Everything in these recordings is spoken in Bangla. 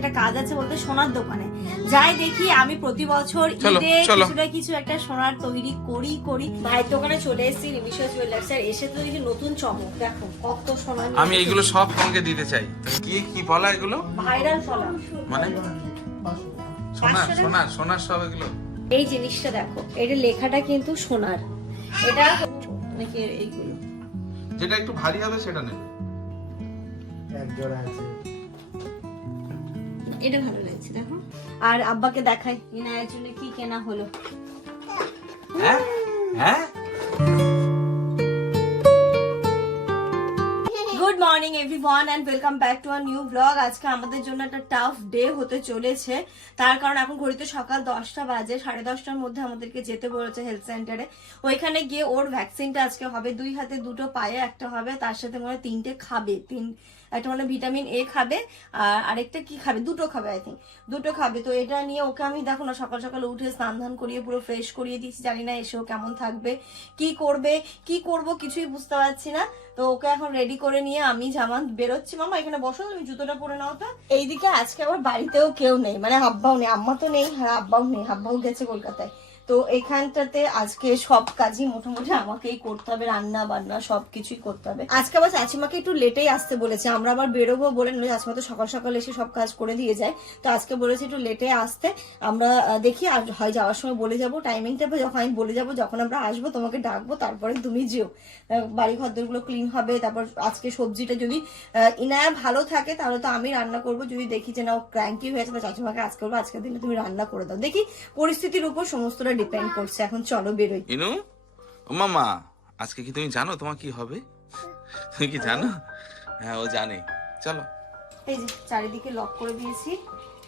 একটা কাজ আছে বলতে সোনার দোকানে। যাই দেখি আমি প্রতি বছর ঈদে। কিছু না কিছু একটা সোনার তৈরি করি করি। ভাইয়ের দোকানে চলে এসেছি নিমিষা জুয়েলার্স আর এসে তো দেখি নতুন চমক দেখো কত সোনা আমি এইগুলো সব তোমাকে দিতে চাই। কি কি বলা এগুলো? ভাইরাল সোনা। মানে? সোনার সোনার সোনার সব এগুলো। এই জিনিসটা দেখো এটা লেখাটা কিন্তু সোনার। এটা নাকি এইগুলো? যেটা একটু ভারী হবে সেটা নেবে। এক জোড়া আছে। এটা ভালো লাগছে দেখো। আর আব্বাকে দেখাই ইনায়ের জন্য কি কেনা হলো। হ্যাঁ? হ্যাঁ? Good morning everyone and welcome back to our new blog আজকে আমাদের জন্য একটা টাফ ডে হতে চলেছে। তার কারণ এখন ঘড়িতে সকাল দশটা বাজে সাড়ে দশটার মধ্যে আমাদেরকে যেতে বলেছে হেলথ সেন্টারে ওইখানে গিয়ে ওর ভ্যাকসিনটা আজকে হবে দুই হাতে দুটো পায়ে একটা হবে তার সাথে মনে হয় তিনটে খাবে তিন একটা মানে ভিটামিন এ খাবে আর আরেকটা কি খাবে? দুটো খাবে আই থিঙ্ক দুটো খাবে। তো এটা নিয়ে ওকে আমি দেখো না, সকাল সকাল উঠে স্নান ধান করিয়ে পুরো ফ্রেশ করিয়ে দিয়েছি। জানি না এসেও কেমন থাকবে, কি করবে, কি করব কিছুই বুঝতে পারছি না। তো ওকে এখন রেডি করে নিয়ে আমি জামা বেরোচ্ছি। মামা, এখানে বসো, তুমি জুতোটা পরে নাও তো। এইদিকে আজকে আবার বাড়িতেও কেউ নেই। মানে আব্বাও নেই, আম্মা তো নেই, আর আব্বাও নেই। আব্বাও গেছে কলকাতায়। তো এখানটাতে আজকে সব কাজই মোটামুটি আমাকেই করতে হবে, রান্না বান্না সব কিছুই করতে হবে। আজকে আবার চাচিমাকে একটু লেটেই আসতে বলেছে, আমরা আবার বেরোবো বলে নয়, চাচিমা তো সকাল সকাল এসে সব কাজ করে দিয়ে যায়। তো আজকে বলেছে একটু লেটে আসতে, আমরা দেখি আর হয় যাওয়ার সময় বলে যাব টাইমিংটা যখন আমি বলে যাব, যখন আমরা আসব, তোমাকে ডাকবো, তারপরে তুমি যেও। বাড়ি ঘরদোরগুলো ক্লিন হবে, তারপর আজকে সবজিটা যদি ইনায়া ভালো থাকে, তাহলে তো আমি রান্না করব, যদি দেখি যে না ও ক্র্যাঙ্কি হয়েছে বা চাচিমাকে আজকে বলব, আজকের দিনে তুমি রান্না করে দাও। দেখি পরিস্থিতির উপর সমস্তটা ডিপেন্ড করছে এখন চলো বেরোই। ইনু ও মামা আজকে কি তুমি জানো তোমার কি হবে? তুমি কি জানো? হ্যাঁ ও জানে। চলো। এই যে চারিদিকে লক করে দিয়েছি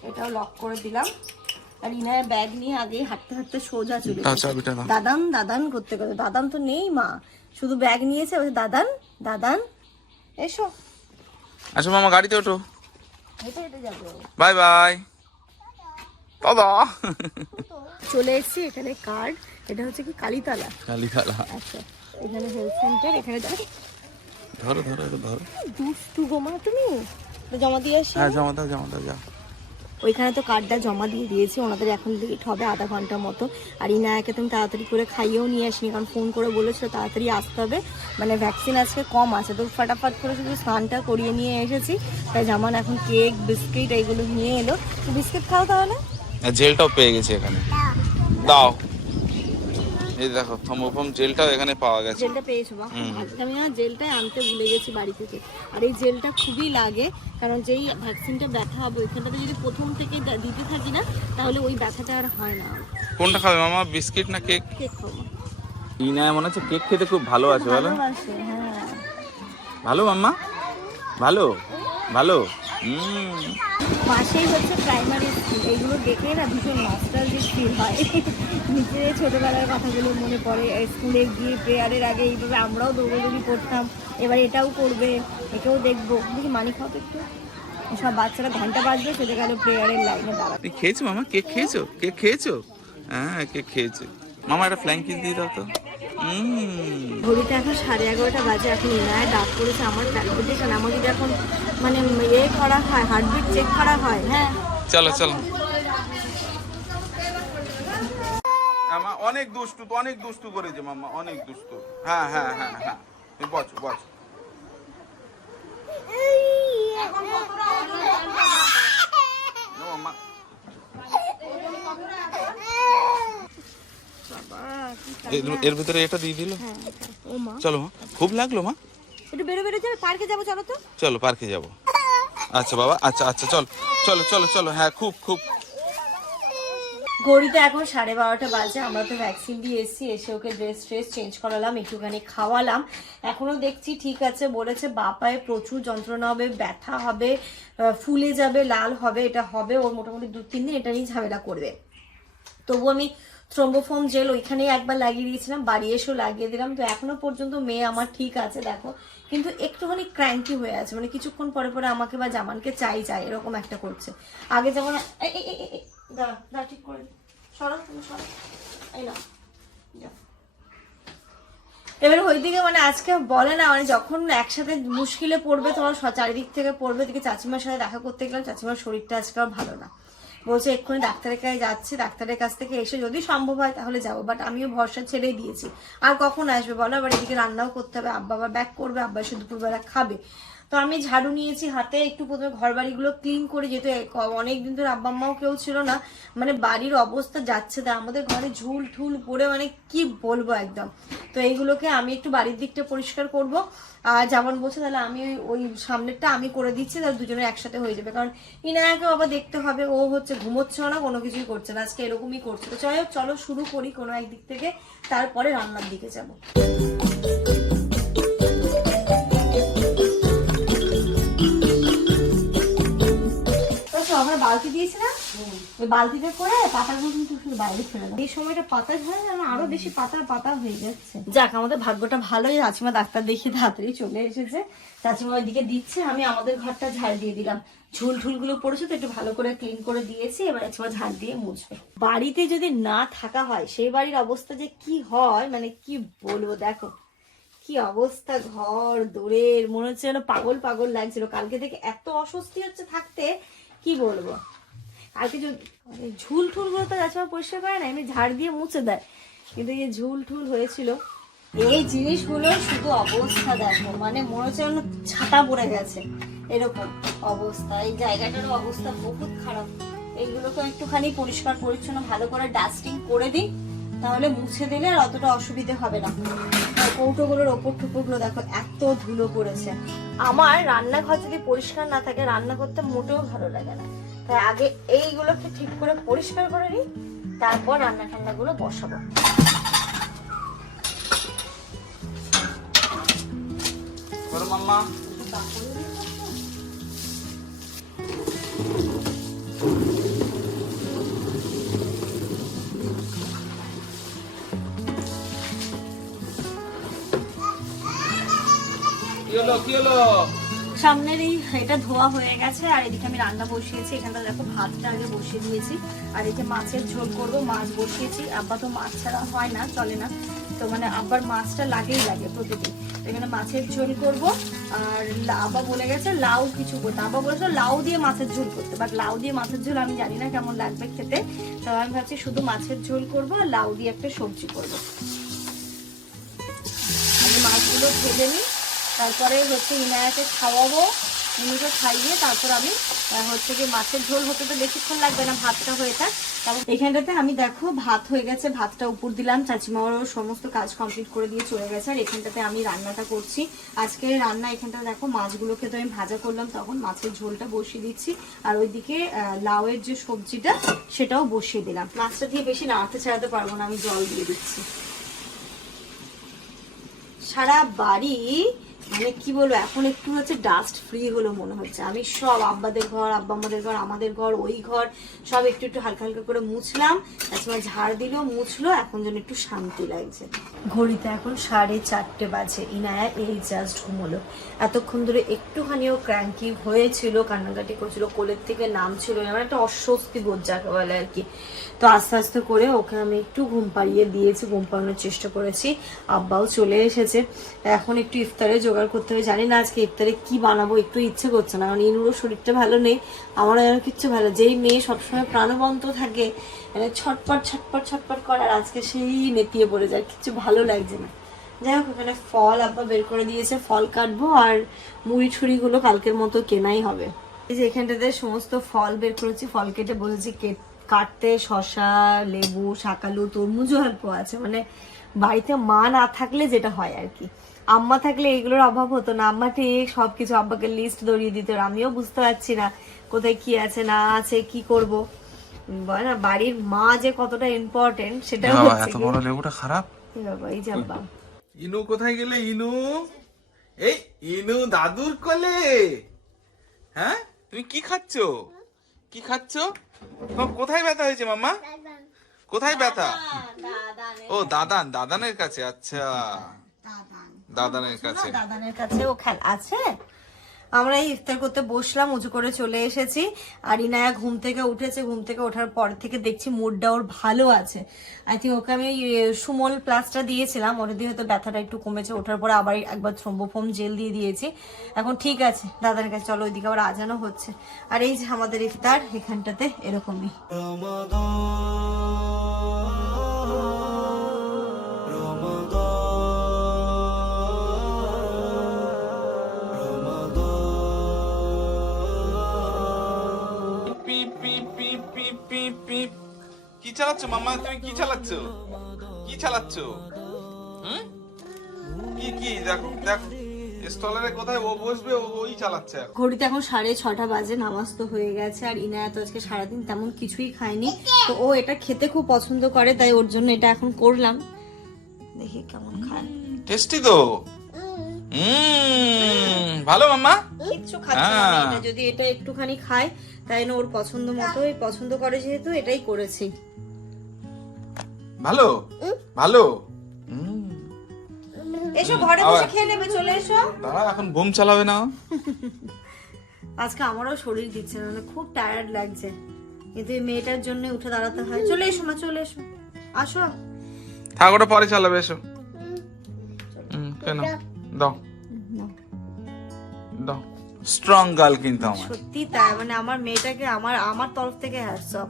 এটাও লক করে দিলাম। আর ইনায়া ব্যাগ নিয়ে আগে হাঁটতে হাঁটতে সোজা চলে দাদান দাদান করতে করতে দাদান তো নেই মা। শুধু ব্যাগ নিয়েছে বলছে, দাদান দাদান এসো। আচ্ছা মামা গাড়িতে ওঠো। হেঁটে হেঁটে যাব। বাই বাই দাদা চলে এসেছি এখানে কার্ড এটা হচ্ছে কি কালীতলা। কালীতলা। আচ্ছা এখানে হেলথ সেন্টার এখানে ধরো। ধরো এটা ধরো। দুষ্টু গোমা তুমি? তো জমা দিয়ে আসি। হ্যাঁ জমা দাও জমা দাও যাও ওইখানে তো কার্ডটা জমা দিয়ে দিয়েছি ওনাদের এখন লেট হবে আধা ঘণ্টার মতো। আর ইনায়াকে তুমি তাড়াতাড়ি করে খাইয়েও নিয়ে আসিনি কারণ ফোন করে বলেছিল তাড়াতাড়ি আসতে হবে। মানে ভ্যাকসিন আজকে কম আছে তো ফাটাফাট করে শুধু স্নানটা করিয়ে নিয়ে এসেছি। তাই জামান এখন কেক বিস্কিট এইগুলো নিয়ে এলো। তো বিস্কিট খাও তাহলে। জেলটাও পেয়ে গেছে এখানে। দাও। এই দেখো থমোফম জেলটাও এখানে পাওয়া গেছে। জেলটা পেয়েছ বা আমি না জেলটাই আনতে ভুলে গেছি বাড়ি থেকে। আর এই জেলটা খুবই লাগে কারণ যেই ভ্যাকসিনটা ব্যথা হবে ওইখানটাতে যদি প্রথম থেকে দিতে থাকি না তাহলে ওই ব্যথাটা আর হয় না। কোনটা খাবে মামা? বিস্কিট না কেক? কেক খাব। ইনায় মনে হচ্ছে কেক খেতে খুব ভালো আছে বলো হ্যাঁ। ভালো মাম্মা? ভালো? ভালো? হুম। পাশেই হচ্ছে প্রাইমারি স্কুল এইগুলো দেখে না ভীষণ নস্টালজিক ফিল হয়। নিজের ছোটোবেলার কথাগুলো মনে পড়ে স্কুলে গিয়ে প্রেয়ারের আগে এইভাবে আমরাও দৌড়াদৌড়ি করতাম, এবার এটাও করবে এটাও দেখব। দেখি মানি খাও তো একটু। সব বাচ্চারা ঘণ্টা বাজবে সেটা গেল প্রেয়ারের লাইনে তুমি খেয়েছো মামা? কেক খেয়েছো? কেক খেয়েছো? হ্যাঁ কেক খেয়েছো। মামা একটা ফ্ল্যাং কিস দিয়ে দাও তো। ঘড়িতে এখন সাড়ে এগারোটা বাজে এখন ইনায় ডাক করেছে আমার প্যালপিটেশন আমার যদি এখন মানে ইয়ে করা হয় হার্টবিট চেক করা হয় হ্যাঁ? চলো চলো। মামা অনেক দুষ্টু তো অনেক দুষ্টু করেছে মামা অনেক দুষ্টু। হ্যাঁ হ্যাঁ হ্যাঁ হ্যাঁ। বচো বচো মামা। এর- ভিতরে এটা দিয়ে দিল? হ্যাঁ ও মা। চলো মা খুব লাগল মা। একটু বেরো বেরো যাবে পার্কে যাব চলো তো। চলো পার্কে যাব। আচ্ছা বাবা আচ্ছা আচ্ছা চল চলো চলো চলো হ্যাঁ খুব খুব। ঘড়িতে এখন সাড়ে বারোটা বাজে আমরা তো ভ্যাকসিন দিয়ে এসেছি এসে ওকে ড্রেস ট্রেস চেঞ্জ করালাম একটুখানি খাওয়ালাম। এখনও দেখছি ঠিক আছে বলেছে বাপায় প্রচুর যন্ত্রণা হবে ব্যথা হবে ফুলে যাবে লাল হবে এটা হবে ওর মোটামুটি দু তিন দিন এটা নিয়ে ঝামেলা করবে। তবু আমি থ্রম্বোফোম জেল ওইখানেই একবার লাগিয়ে দিয়েছিলাম, বাড়ি এসেও লাগিয়ে দিলাম। তো এখনও পর্যন্ত মেয়ে আমার ঠিক আছে, দেখো। কিন্তু একটুখানি ক্র্যাঙ্কি হয়ে আছে মানে কিছুক্ষণ পরে পরে আমাকে বা জামানকে চাই চাই, এরকম একটা করছে। আগে যেমন দাঁড়া দাঁড়া, ঠিক করে তুমি না এবার ওইদিকে মানে আজকে বলে না মানে যখন একসাথে মুশকিলে পড়বে, তোমার চারিদিক থেকে পড়বে দিকে চাচিমার সাথে দেখা করতে গেলাম, চাচিমার শরীরটা আজকে আর ভালো না। বলছে, এক্ষুনি ডাক্তারের কাছে যাচ্ছে, ডাক্তারের কাছ থেকে এসে যদি সম্ভব হয় তাহলে যাব বাট আমিও ভরসা ছেড়ে দিয়েছি। আর কখন আসবে বলো? আবার এদিকে রান্নাও করতে হবে, আব্বা আবার ব্যাক করবে, আব্বা এসে দুপুরবেলা খাবে। তো আমি ঝাড়ু নিয়েছি হাতে, একটু প্রথমে ঘর বাড়িগুলো ক্লিন করে যেহেতু অনেকদিন ধরে আব্বা আম্মাও কেউ ছিল না মানে বাড়ির অবস্থা যাচ্ছে তা আমাদের ঘরে ঝুল ঠুল পড়ে মানে কি বলব একদম। তো এইগুলোকে আমি একটু বাড়ির দিকটা পরিষ্কার করব। আর যেমন বলছে তাহলে আমি ওই ওই সামনেরটা আমি করে দিচ্ছি, তাহলে দুজনের একসাথে হয়ে যাবে। কারণ ইনায়াকে আবার দেখতে হবে, ও হচ্ছে ঘুমোচ্ছেও না, কোনো কিছুই করছে না, আজকে এরকমই করছে। তো চলো চলো শুরু করি কোনো একদিক থেকে, তারপরে রান্নার দিকে যাব। বালতি দিয়েছি না ওই বালতিতে করে পাতাগুলো কিন্তু শুধু বাইরে ফেলে দাও। এই সময়টা পাতা ঝরে যেন আরও বেশি পাতা পাতা হয়ে যাচ্ছে। যাক আমাদের ভাগ্যটা ভালোই। চাচিমা ডাক্তার দেখিয়ে তাড়াতাড়ি চলে এসেছে। চাচিমা ওইদিকে দিচ্ছে আমি আমাদের ঘরটা ঝাড় দিয়ে দিলাম। ঝুল ঠুলগুলো পড়েছে তো একটু ভালো করে ক্লিন করে দিয়েছি এবার চাচিমা ঝাড় দিয়ে মুছবে। বাড়িতে যদি না থাকা হয় সেই বাড়ির অবস্থা যে কি হয় মানে কি বলব দেখো। কি অবস্থা ঘর দূরের মনে হচ্ছে যেন পাগল পাগল লাগছিল। কালকে থেকে এত অস্বস্তি হচ্ছে থাকতে কি বলব? কালকে মানে ঝুল ঠুলগুলো তো গাছমা পরিষ্কার করে না, এমনি ঝাড় দিয়ে মুছে দেয়। কিন্তু এই ঝুল ঠুল হয়েছিল, এই জিনিসগুলো শুধু অবস্থা দেখো মানে মনে হচ্ছে যেন ছাতা পড়ে গেছে। এরকম অবস্থা, এই জায়গাটারও অবস্থা বহুত খারাপ। এইগুলোকে একটুখানি পরিষ্কার, পরিচ্ছন্ন, ভালো করে ডাস্টিং করে দিই, তাহলে মুছে দিলে আর অতটা অসুবিধে হবে না। কৌটোগুলোর ওপর টুকুরগুলো দেখো এত ধুলো পড়েছে। আমার রান্নাঘর যদি পরিষ্কার না থাকে রান্না করতে মোটেও ভালো লাগে না। তাই আগে এইগুলোকে ঠিক করে পরিষ্কার করে নিই তারপর রান্না ঠান্নাগুলো বসাবো। মাম্মা। হলো? কি হলো? সামনের এই এটা ধোয়া হয়ে গেছে, আর এদিকে আমি রান্না বসিয়েছি। এখানটা দেখো ভাতটা আগে বসিয়ে দিয়েছি। আর এই মাছের ঝোল করব, মাছ বসিয়েছি। আব্বা তো মাছ ছাড়া হয় না, চলে না। তো মানে আব্বার মাছটা লাগেই লাগে প্রতিদিন। এখানে মাছের ঝোল করব। আর আব্বা বলে গেছে লাউ কিছু করতে। আব্বা বলেছিল লাউ দিয়ে মাছের ঝোল করতে। বাট লাউ দিয়ে মাছের ঝোল আমি জানি না কেমন লাগবে খেতে। তো আমি ভাবছি শুধু মাছের ঝোল করব আর লাউ দিয়ে একটা সবজি করব। আমি মাছগুলো ভেজে নিই। তারপরে হচ্ছে ইনায়াকে খাওয়াবো, ইনুকে খাইয়ে তারপর আমি হচ্ছে কি মাছের ঝোল হতে তো বেশিক্ষণ লাগবে না, ভাতটা হয়ে থাক তারপর এখানটাতে আমি দেখো, ভাত হয়ে গেছে, ভাতটা উপর দিলাম, চাচিমাও সমস্ত কাজ কমপ্লিট করে দিয়ে চলে গেছে, আর এখানটাতে আমি রান্নাটা করছি। আজকে রান্না এখানটা দেখো, মাছগুলোকে তো আমি ভাজা করলাম, তখন মাছের ঝোলটা বসিয়ে দিচ্ছি, আর ওইদিকে লাউয়ের যে সবজিটা, সেটাও বসিয়ে দিলাম। মাছটা দিয়ে বেশি নাড়াতে ছাড়াতে পারব না, আমি জল দিয়ে দিচ্ছি। সারা বাড়ি মানে কি বলব, এখন একটু হচ্ছে ডাস্ট ফ্রি হলো মনে হচ্ছে। আমি সব আব্বাদের ঘর আব্বা আমাদের ঘর আমাদের ঘর, ওই ঘর, সব একটু একটু হালকা হালকা করে মুছলাম। তারপর ঝাড় দিল মুছলো, এখন যেন একটু শান্তি লাগছে। ঘড়িতে এখন সাড়ে চারটে বাজে। ইনায়া এই জাস্ট ঘুমোলো। এতক্ষণ ধরে একটুখানিও ক্র্যাঙ্কি হয়েছিল, কান্নাকাটি করছিল, কোলের থেকে নামছিল আমার একটা অস্বস্তি বোধ যাকে বলে আর কি। তো আস্তে আস্তে করে ওকে আমি একটু ঘুম পাড়িয়ে দিয়েছি, ঘুম পাড়ানোর চেষ্টা করেছি। আব্বাও চলে এসেছে। এখন একটু ইফতারে জোগাড় করতে হবে। জানি না আজকে ইফতারে কি বানাবো, একটু ইচ্ছে করছে না। কারণ ইনুরও শরীরটা ভালো নেই, আমারও যেন কিচ্ছু ভালো যেই মেয়ে সবসময় প্রাণবন্ত থাকে মানে ছটপট ছটপট ছটপট করার আজকে সেই নেতিয়ে পড়ে যায়। কিচ্ছু ভালো লাগছে না। যাই হোক, এখানে ফল আব্বা বের করে দিয়েছে। ফল কাটবো আর মুড়ি ছুরিগুলো কালকের মতো কেনাই হবে। এই যে এখানটাতে সমস্ত ফল বের করেছি। ফল কেটে বলেছি কেট- কাটতে শশা লেবু শাকালু তরমুজও অল্প আছে। মানে বাড়িতে মা না থাকলে যেটা হয় আর কি। আম্মা থাকলে এগুলোর অভাব হতো না। আম্মা ঠিক সবকিছু আব্বাকে লিস্ট ধরিয়ে দিত আমিও বুঝতে পারছি না কোথায় কি আছে না আছে কি করব। না বাড়ির মা যে কতটা ইম্পর্টেন্ট সেটা হচ্ছে এত বড় লেবুটা খারাপ? এই ইনু কোথায় গেলে? ইনু? এই ইনু দাদুর কোলে। হ্যাঁ? তুমি কি খাচ্ছ? কি খাচ্ছ? কোথায় ব্যথা হয়েছে মাম্মা? কোথায় ব্যথা? ও দাদান দাদানের কাছে আচ্ছা। দাদানের কাছে। দাদানের কাছে ও খেলা আছে। আমরা ইফতার করতে বসলাম উঁচু করে চলে এসেছি। আর ইনায়া ঘুম থেকে উঠেছে ঘুম থেকে ওঠার পর থেকে দেখছি মুডটা ওর ভালো আছে। আই থিঙ্ক ওকে আমি সুমল প্লাসটা দিয়েছিলাম ওটা দিয়ে হয়তো ব্যথাটা একটু কমেছে ওঠার পরে আবার একবার থ্রম্বোফোম জেল দিয়ে দিয়েছি। এখন ঠিক আছে দাদার কাছে চলো ওইদিকে আবার আজানো হচ্ছে। আর এই যে আমাদের ইফতার এখানটাতে এরকমই। কি চালাচ্ছ মামা তুমি কি চালাচ্ছ? কি চালাচ্ছ? হুম? কি কি? দেখো দেখো। স্টলারে কোথায় ও বসবে ও ওই চালাচ্ছে ঘড়িতে এখন সাড়ে ছটা বাজে নামাজ তো হয়ে গেছে আর ইনায়া তো আজকে সারাদিন তেমন কিছুই খায়নি। তো ও এটা খেতে খুব পছন্দ করে তাই ওর জন্য এটা এখন করলাম। দেখি কেমন খায়। টেস্টি তো? হুম। ভালো মামা কিচ্ছু খাচ্ছে না। এটা যদি এটা একটুখানি খায় তাই না ওর পছন্দ মতো পছন্দ করে যেহেতু এটাই করেছি। ভালো? ভালো? এসো ঘরে বসে খেয়ে নেবে চলে এসো। দাঁড়া এখন ঘুম চালাবে না ও? আজকে আমারও শরীর দিচ্ছে না মানে খুব টায়ার্ড লাগছে। কিন্তু এই মেয়েটার জন্য উঠে দাঁড়াতে হয়। চলে এসো মা চলে এসো। আসো। থাক ওটা পরে চালাবে এসো। হুম, কেন দাও। স্ট্রং গার্ল কিন্তু আমার। সত্যি তাই মানে আমার মেয়েটাকে আমার আমার তরফ থেকে হ্যাটস অফ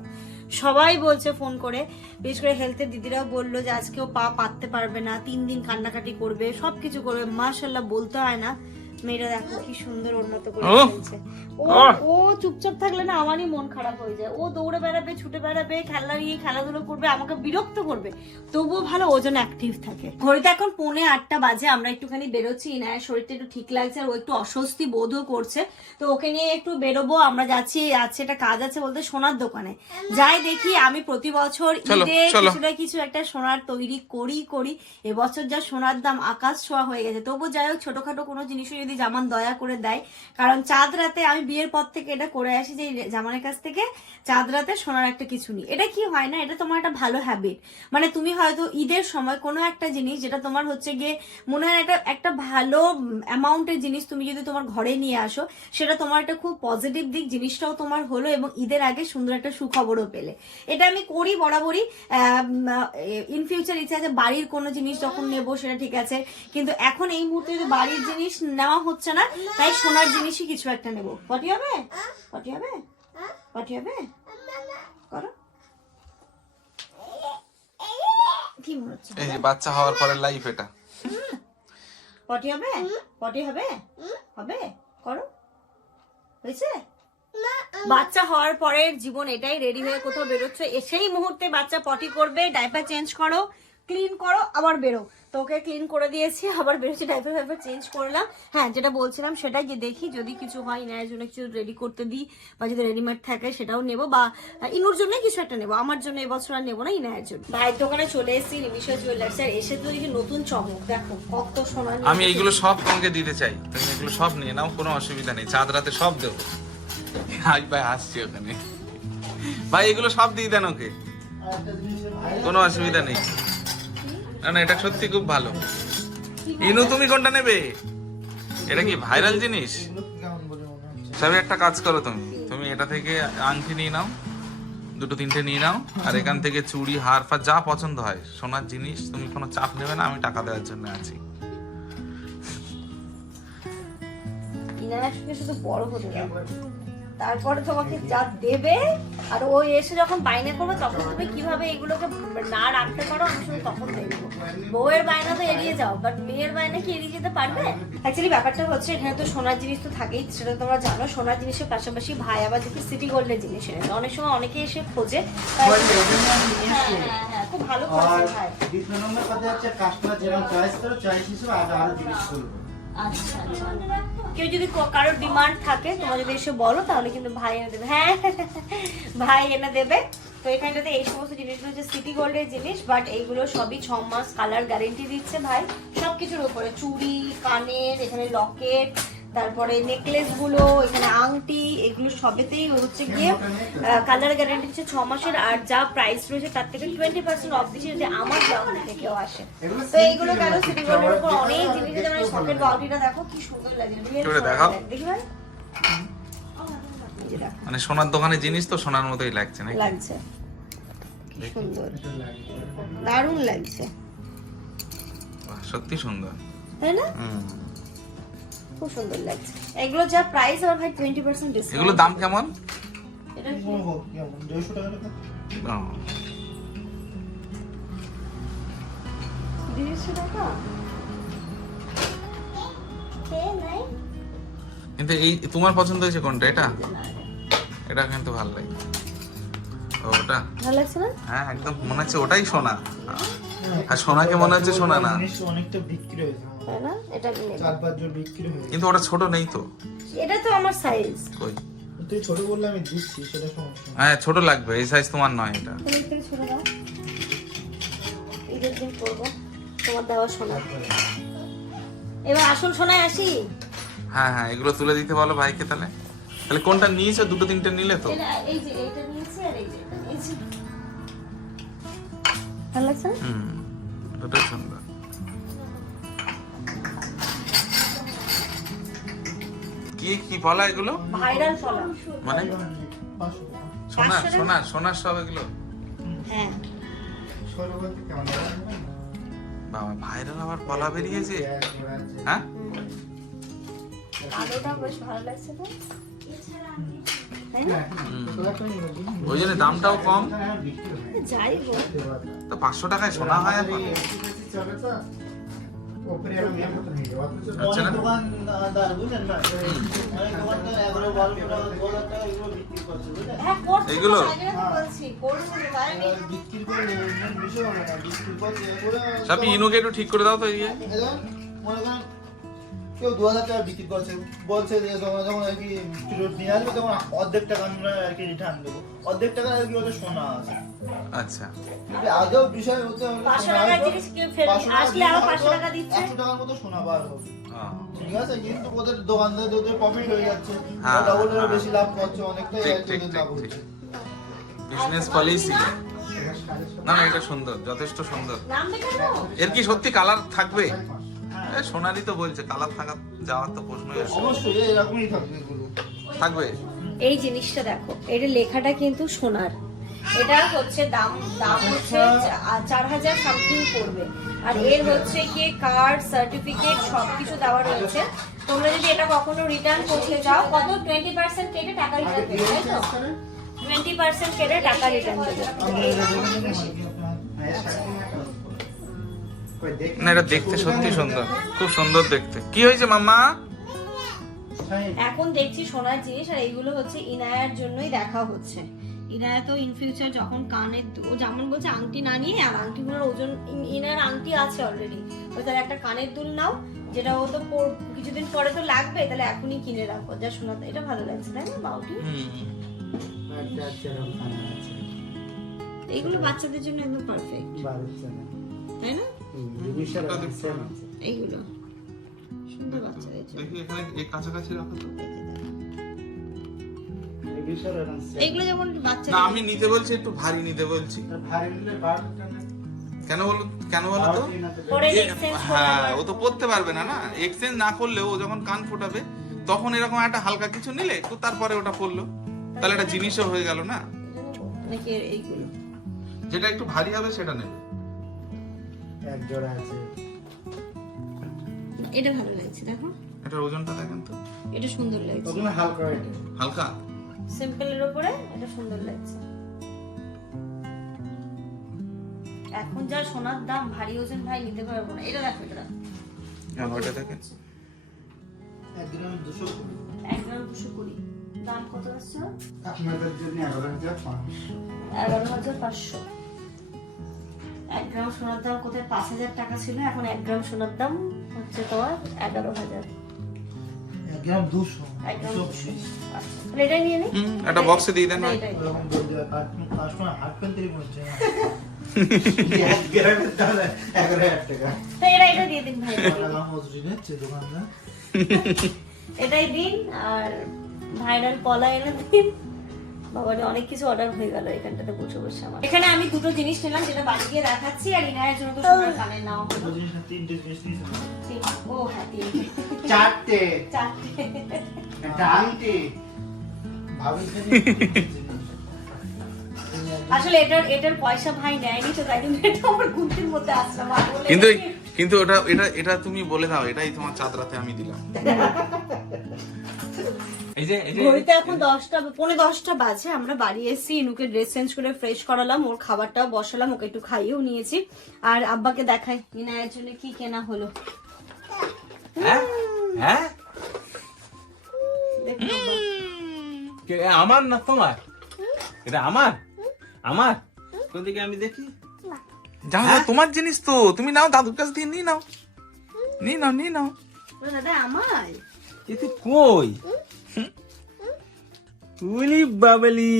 সবাই বলছে ফোন করে, বিশেষ করে হেলথের দিদিরাও বলল যে আজকেও পা পাততে পারবে না, তিন দিন কান্নাকাটি করবে, সবকিছু করবে। মার্শাল্লাহ বলতে হয় না। মেয়েটা দেখো কি সুন্দর ওর মতো করে খেলছে। ও ও! চুপচাপ থাকলে না আমারই মন খারাপ হয়ে যায়। ও দৌড়ে বেড়াবে ছুটে বেড়াবে খেলা নিয়ে খেলাধুলো করবে আমাকে বিরক্ত করবে। তবুও ভালো ও যেন অ্যাক্টিভ থাকে। ঘড়িতে এখন পৌনে আটটা বাজে আমরা একটুখানি বেরোচ্ছি। ইনায়ের শরীরটা একটু ঠিক লাগছে আর ও একটু অস্বস্তি বোধও করছে। তো ওকে নিয়ে একটু বেরোবো আমরা যাচ্ছি আছে একটা কাজ আছে বলতে সোনার দোকানে। যাই দেখি আমি প্রতি বছর ঈদে। কিছু না কিছু একটা সোনার তৈরি করি করি। এবছর যা সোনার দাম আকাশ ছোঁয়া হয়ে গেছে। তবু যাই হোক ছোটখাটো কোনো জিনিসও যদি জামান দয়া করে দেয়। কারণ চাঁদ রাতে আমি বিয়ের পর থেকে এটা করে আসি যে জামানের কাছ থেকে চাঁদ রাতে সোনার একটা কিছু নিই। এটা কি হয় না? এটা তোমার একটা ভালো হ্যাবিট মানে তুমি হয়তো ঈদের সময় কোনো একটা জিনিস যেটা তোমার হচ্ছে গিয়ে মনে হয় একটা একটা ভালো অ্যামাউন্টের জিনিস তুমি যদি তোমার ঘরে নিয়ে আসো, সেটা তোমার একটা খুব পজিটিভ দিক, জিনিসটাও তোমার হলো এবং ঈদের আগে সুন্দর একটা সুখবরও পেলে। এটা আমি করি বরাবরই ইন ফিউচার ইচ্ছা আছে বাড়ির কোনো জিনিস যখন নেব সেটা ঠিক আছে। কিন্তু এখন এই মুহূর্তে যদি বাড়ির জিনিস নেওয়া হচ্ছে না তাই সোনার জিনিসই কিছু একটা নেব। পটি হবে? পটি হবে? পটি হবে? করো। কি মনে হচ্ছে? এই বাচ্চা হওয়ার পরে লাইফ এটা। পটি হবে? পটি হবে? হবে? করো। হয়েছে? বাচ্চা হওয়ার পরের জীবন এটাই রেডি হয়ে কোথাও বেরোচ্ছে। সেই মুহূর্তে বাচ্চা পটি করবে ডাইপার চেঞ্জ করো। ক্লিন করো আবার বেরো। তোকে ক্লিন করে দিয়েছি আবার বেরোচ্ছি ডাইপার ফাইপার চেঞ্জ করলাম হ্যাঁ যেটা বলছিলাম সেটাই যে দেখি। যদি কিছু হয় ইনায়ের জন্য কিছু রেডি করতে দিই বা যদি রেডিমেড থাকে সেটাও নেব বা ইনুর জন্য কিছু একটা নেব। আমার জন্য এবছর আর নেব না ইনায়ের জন্য। ভাইয়ের দোকানে চলে এসেছি নিমিষা জুয়েলার্স আর এসে তো দেখি নতুন চমক দেখো কত সোনা আমি এইগুলো সব তোমাকে দিতে চাই। তুমি এগুলো সব নিয়ে নাও কোনো অসুবিধা নেই। চাঁদ রাতে সব দেবো। আজ ভাই হাসছি ওখানে। ভাই এগুলো সব দিয়ে দেন ওকে। কোনো অসুবিধা নেই। না না, এটা সত্যি খুব ভালো। ইনু, তুমি কোনটা নেবে? এটা কি ভাইরাল জিনিস? সবই একটা কাজ করো তুমি। তুমি এটা থেকে আংটি নিয়ে নাও, দুটো তিনটে নিয়ে নাও, আর এখান থেকে চুড়ি, হার, ফার যা পছন্দ হয়, সোনার জিনিস, তুমি কোনো চাপ নেবে না, আমি টাকা দেওয়ার জন্য আছি। তারপরে তোমাকে যা দেবে আর ও এসে যখন বায়না করবে তখন তুমি কীভাবে এগুলোকে না রাখতে পারো আমি শুধু তখন দেখব। বউয়ের বায়না তো এড়িয়ে যাও বাট মেয়ের বায়না কি এড়িয়ে যেতে পারবে? অ্যাকচুয়ালি ব্যাপারটা হচ্ছে এখানে তো সোনার জিনিস তো থাকেই সেটা তোমরা জানো সোনার জিনিসের পাশাপাশি ভাই আবার দেখি সিটি গোল্ডের জিনিস এনে অনেক সময় অনেকে এসে খোঁজে হ্যাঁ হ্যাঁ হ্যাঁ খুব ভালো আর খোঁজে ভাই। দ্বিতীয় নম্বর কথা হচ্ছে কাস্টমার যেরকম চয়েস করো চয়েস হিসেবে আরও আরও জিনিস করব আচ্ছা আচ্ছা। কেউ যদি কারোর ডিমান্ড থাকে, তোমরা যদি এসে বলো, তাহলে কিন্তু ভাই এনে দেবে। হ্যাঁ ভাই এনে দেবে। তো এখানটাতে এই সমস্ত জিনিসগুলো হচ্ছে সিটি গোল্ডের জিনিস বাট এইগুলো সবই ছ মাস কালার গ্যারেন্টি দিচ্ছে ভাই। সব কিছুর উপরে, চুড়ি, কানের, এখানে লকেট তারপরে নেকলেসগুলো এখানে আংটি এগুলো সবেতেই হচ্ছে গিয়ে কালার গ্যারান্টি হচ্ছে ছ মাসের আর যা প্রাইস রয়েছে তার থেকে টোয়েন্টি পার্সেন্ট অফ দিচ্ছে যদি আমার ব্রাউন থেকে কেউ আসে। তো এইগুলো কেন সিটি গোল্ডের উপর অনেক জিনিস যেমন সকেট বাউটিটা দেখো কি সুন্দর লাগে। দেখি ভাই। মানে সোনার দোকানে জিনিস তো সোনার মতোই লাগছে নাকি? লাগছে। কি সুন্দর। দারুণ লাগছে। সত্যি সুন্দর। তাই না? হুম। খুব সুন্দর লাগছে। এগুলো যা প্রাইস আর ভাই টোয়েন্টি পার্সেন্ট ডিসকাউন্ট এগুলোর দাম কেমন? এটা কি? দেড়শো টাকা টাকা ও, দেড়শো টাকা? কে নাই? কিন্তু এই তোমার পছন্দ হয়েছে কোনটা? এটা? না, এটা কিন্তু ভালো লাগে ওটা? ভালো লাগছে না? হ্যাঁ একদম মনে হচ্ছে ওটাই সোনা। আর সোনাকে মনে হচ্ছে সোনা না। অনেকটা বিক্রি হয়েছে তাই না? এটা চার পাঁচ জন বিক্রি হয়েছে কিন্তু ওটা ছোট নেই তো। এটা তো আমার সাইজ কই? তুই ছোট বললে আমি দিচ্ছি সেটা সমস্যা হ্যাঁ ছোট লাগবে এই সাইজ তোমার নয় এটা। তুমি এর থেকে ছোট দাও। ঈদের দিন করব তোমার দেওয়া সোনা। এবার আসল সোনায় আসি। হ্যাঁ হ্যাঁ এগুলো তুলে দিতে বলো ভাইকে তাহলে। তাহলে কোনটা নিয়েছো? দুটো তিনটে নিলে তো। এই যে এইটা নিয়েছি আর এই যে ভালো লাগছে হুম দুটোই সুন্দর কি কি বলা এগুলো? Viral follow. মানে? টাকা? সোনার সোনার সব এগুলো? হ্যাঁ? বাবা ভাইরাল আবার পলা বেরিয়েছে। হ্যাঁ আলোটা বেশ ভালো লাগছে তো। ওই জন্য দামটাও কম। তো পাঁচশো টাকায় সোনা হয় এখন? আচ্ছা এগুলো? হ্যাঁ এগুলো? সবই ইনুকে একটু ঠিক করে দাও তো এই কেউ দু হাজার টাকা বিক্রি করছে বলছে যে যখন যখন আর কি ফেরত নিয়ে আসবে তখন অর্ধেক টাকা আমরা আর কি রিটার্ন দেবো। অর্ধেক টাকা আর কি ওদের সোনা আছে। আচ্ছা। আগেও বিষয় হচ্ছে পাঁচশো হয়তো জিনিস কেউ ফেরত আসলে আবার পাঁচশো টাকা দিচ্ছে? একশো টাকার মতো সোনা বার হবে। ঠিক আছে কিন্তু ওদের প্রফিট হয়ে যাচ্ছে হ্যাঁ, ডবলেরও হ্যাঁ। বেশি লাভ করছে অনেকটাই লাভ হচ্ছে। বিজনেস পলিসি না না এটা সুন্দর যথেষ্ট সুন্দর। এর কি সত্যি কালার থাকবে? সোনালি তো বলছে কালার থাকা যাওয়ার তো প্রশ্নই আসে অবশ্যই এরকমই থাকবে থাকবে? এই জিনিসটা দেখো এটা লেখাটা কিন্তু সোনার। এটা হচ্ছে দাম দাম হচ্ছে চা- চার হাজার সামথিং পড়বে। আর এর হচ্ছে গিয়ে কার্ড সার্টিফিকেট সবকিছু দেওয়া রয়েছে। তোমরা যদি এটা কখনো রিটার্ন করতে যাও কত? টোয়েন্টি পার্সেন্ট কেটে টাকা রিটার্ন দেবে তাই তো? টোয়েন্টি পার্সেন্ট কেটে টাকা রিটার্ন দেবে না এটা দেখতে সত্যি সুন্দর। খুব সুন্দর দেখতে। কি হয়েছে মাম্মা? এখন দেখছি সোনার জিনিস আর এইগুলো হচ্ছে ইনায়ার জন্যই দেখা হচ্ছে। ইনায়া তো ইন ফিউচার যখন কানের ও যেমন বলছে আংটি না নিয়ে আর আংটিগুলোর ওজন ইন- ইনার আংটি আছে অলরেডি ওই তাহলে একটা কানের দুল নাও যেটা ও তো কিছুদিন পরে তো লাগবে তাহলে এখনই কিনে রাখো। যা শোনা এটা ভালো লাগছে তাই না বাউটি? হুম। এইগুলো বাচ্চাদের জন্য একদম পারফেক্ট তাই না? এইগুলো। সুন্দর বাচ্চাদের জন্য দেখি এখানে এই কাছাকাছি রাখো তো। এইগুলো যেমন না আমি নিতে বলছি একটু ভারী নিতে বলছি। কেন বলো কেন বলো তো? হ্যাঁ ও তো পড়তে পারবে না না? এক্সচেঞ্জ না করলে ও যখন কান ফোটাবে তখন এরকম একটা হালকা কিছু নিলে তো তারপরে ওটা পড়ল। তাহলে একটা জিনিসও হয়ে গেল না? যেটা একটু ভারী হবে সেটা নেবে। এক জোড়া আছে। এটা ভালো লাগছে দেখো। এটার ওজনটা দেখেন তো। এটা সুন্দর লাগছে। ওগুলো হালকা রেটে হালকা? সিম্পলের উপরে এটা সুন্দর লাগছে। এখন যা সোনার দাম ভারী ওজন ভাই নিতে পারব না। এটা দেখো এটা হ্যাঁ ওটা দেখেন। এক গ্রাম দুশো কুড়ি। এক গ্রাম দুশো কুড়ি। দাম কত আসছে আপনাদের জন্য এগারো হাজার পাঁচশো। এগারো হাজার পাঁচশো। এক গ্রাম সোনার দাম কোথায়? পাঁচ হাজার টাকা ছিল এখন এক গ্রাম সোনার দাম হচ্ছে তোমার এগারো হাজার। এক গ্রাম দুশো। এক গ্রাম দুশো। আচ্ছা, তাহলে এটাই নিয়ে নিই একটা বক্সে দিয়ে দেন এটাই। ওরকম বলে দেবে, কাস্টমার- কাস্টমার হাত পেন্টিং করছে এক গ্রামের দাম এগারো হাজার টাকা। তো এটা দিয়ে দিন ভাই। দোকানদার। এটাই দিন আর ভাইরাল কলা এনে দিন। বাবারে অনেক কিছু অর্ডার হয়ে গেল এখানটাতে বসে বসে আমার। এখানে আমি দুটো জিনিস নিলাম যেটা বাড়ি গিয়ে দেখাচ্ছি আর ইনায়ের জন্য তো সোনার কানের নেওয়া হলো। দুটো জিনিস না, তিনটে জিনিস নিয়েছে। ও হ্যাঁ তিনটে। চারটে। চারটে। একটা আংটি? আসলে এটার এটার পয়সা ভাই নেয়নি তো তাই জন্য এটা আমার গুটির মধ্যে আসলাম। কিন্তু কিন্তু ওটা এটা এটা তুমি বলে দাও এটাই তোমার চাঁদরাতে আমি দিলাম। ঘড়িতে এখন দশটা পৌনে দশটা বাজে আমরা বাড়ি এসেছি ইনুকে ড্রেস চেঞ্জ করে ফ্রেশ করালাম ওর খাবারটাও বসালাম ওকে একটু খাইয়েও নিয়েছি। আর আব্বাকে দেখাই ইনায়ের জন্য কি কেনা হলো। হ্যাঁ? হ্যাঁ? আমার না তোমার? এটা আমার? আমার? কোন দিকে আমি দেখি? যাও যাও, তোমার জিনিস তো। তুমি নাও দাদুর কাছ দিয়ে নিয়ে নাও। নিয়ে নাও নিয়ে নাও। দাদা আমার এ তুই কই? উলি বাবলি।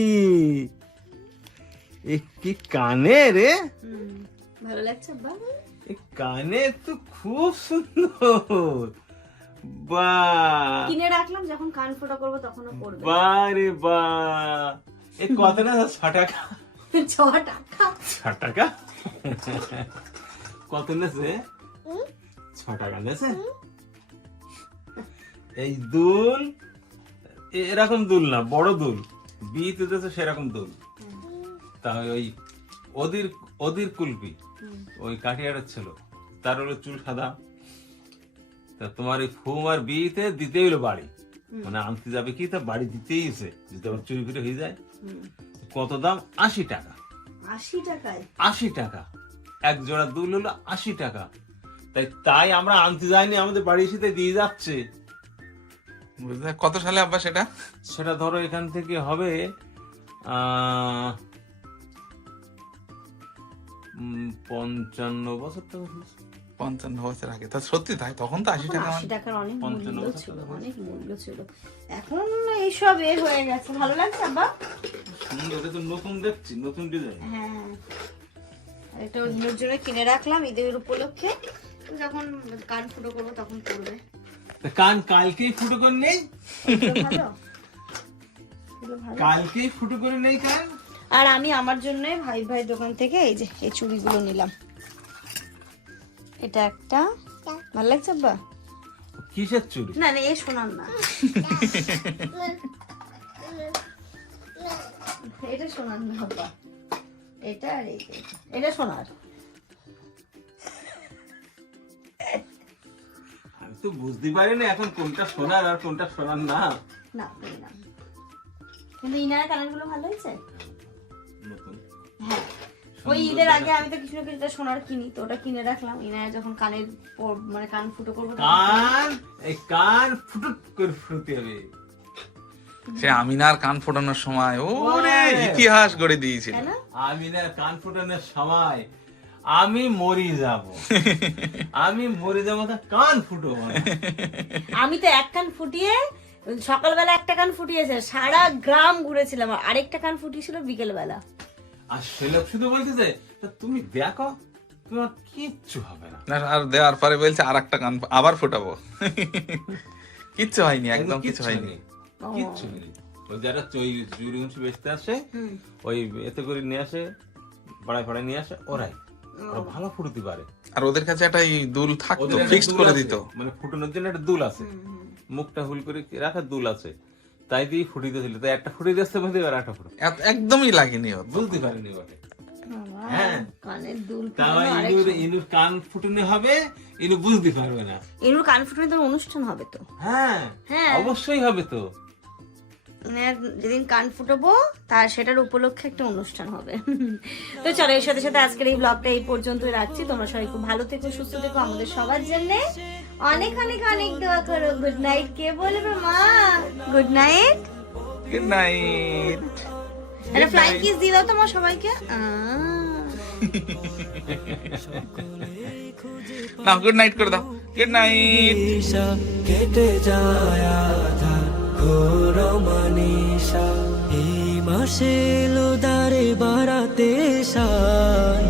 এ কি কানে রে? ভালো লাগছে আব্বা? এ কানে তো খুব সুন্দর। বা। কিনে রাখলাম যখন কান ফোটা করব তখনও পড়বে। বা রে বা। এ কত না ছ টাকা ছ টাকা ছ টাকা কত নেছে? টাকা নেছে এই দুল এরকম দুল না বড় দুল। বিয়েতে দিতেছে সেরকম দুল। তা ওই অদির অদির কুলপি ওই কাঠিয়ারের ছিল। তার হলো চুল সাদা। তা তোমার এই ফুম আর বিয়েতে দিতেই হলো বাড়ি। মানে আনতে যাবে কি তা বাড়ি দিতেই হচ্ছে যদি আবার চুরি করে হয়ে যায়। কত দাম? আশি টাকা। আশি টাকায়? আশি টাকা। এক জোড়া দুল হলো আশি টাকা। তাই তাই আমরা আনতে যাইনি আমাদের বাড়ি এসে দিয়ে যাচ্ছে। বুঝলে? কত সালে আব্বা সেটা? সেটা ধরো এখান থেকে হবে আহ, পঞ্চান্ন বছর হয়েছে। পঞ্চান্ন বছর আগে। তা সত্যি তাই? তখন তো আশি টাকা আশি মানে- টাকার অনেক পঞ্চান্ন মূল্য ছিল অনেক মূল্য ছিল। এখন এইসব এ হয়ে গেছে। ভালো লাগছে আব্বা? সুন্দর এটা তো নতুন দেখছি নতুন ডিজাইন হ্যাঁ। এটা ওর জন্য কিনে রাখলাম ঈদের উপলক্ষে। যখন কান ফুটো করব তখন করবে কান কালকেই ফুটো করে নেই? কালকেই ফুটো করে নেই কান? আর আমি আমার জন্য ভাই ভাই দোকান থেকে এই যে এই চুড়িগুলো নিলাম। এটা একটা। ভালো লাগছে আব্বা? কিসের চুরি না না এ শোনার না। এটা শোনার না আব্বা। এটা আর। এটা শোনার তো বুঝতে পারি না এখন কোনটা সোনার আর কোনটা সোনার না। না কিন্তু ইনার কালারগুলো ভালো হয়েছে? নতুন। হ্যাঁ। ওই ঈদের আগে আমি তো কিছু না কিছুটা সোনার কিনি তো ওটা কিনে রাখলাম। ইনার যখন কানের মানে কান ফুটো করব কান? এই কান ফুটুট করে ফুটতে হবে। সে আমিনার কান ফোটানোর সময় ওরে ইতিহাস গড়ে দিয়েছিল। তাই না আমি না কান ফুটানোর সময় আমি মরি যাব। আমি মরে যাব তা কান ফুটো আমি তো এক কান ফুটিয়ে সকালবেলা একটা কান ফুটিয়েছে সারা গ্রাম ঘুরেছিলাম আরেকটা কান ফুটিয়েছিল বিকেল বেলা আর সে লোক শুধু বলতেছে তুমি দেখো তোমার কিচ্ছু হবে না। না, আর দেওয়ার পরে বলছে আর একটা কান আবার ফোটাবো। কিচ্ছু হয়নি একদম কিছু হয়নি। কিচ্ছু নেই ওই যারা চুরি আসে ওই এতে করে নিয়ে আসে পাড়ায় পাড়ায় নিয়ে আসে ওরাই। ওরা ভালো ফুটতে পারে। আর ওদের কাছে একটা দুল থাকতো ফিক্সড করে দিত। মানে ফুটানোর জন্য একটা দুল আছে। মুখটা হুল করে রাখার দুল আছে। তাই দিয়ে ফুটিতে ছিল তাই একটা ফুটিয়ে মধ্যে আর একটা ফুটো একদমই লাগেনি ওর বুঝতে পারিনি ওকে হ্যাঁ। কানের দুল তাই ইনুর ইনুর কান ফুটানো হবে ইনু বুঝতে পারবে না। এনুর কান ফুটানো তোর অনুষ্ঠান হবে তো। হ্যাঁ হ্যাঁ। অবশ্যই হবে তো। যেদিন কান ফুটাবো তার সেটার উপলক্ষে একটা অনুষ্ঠান হবে। তো চলো এর সাথে সাথে আজকের এই ব্লগটা এই পর্যন্তই রাখছি। তোমরা সবাই খুব ভালো থেকো সুস্থ থেকো আমাদের সবার জন্য। অনেক অনেক অনেক দোয়া করো। গুড নাইট কে বলবে মা? গুড নাইট গুড নাইট আরে ফ্লাই কিস দিয়ে দাও তোমার সবাইকে? আহ। না গুড নাইট করে দাও। গুড নাইট কেটে যায় ও রমণীষা এই মাসে লোদারে বাড়াতে সান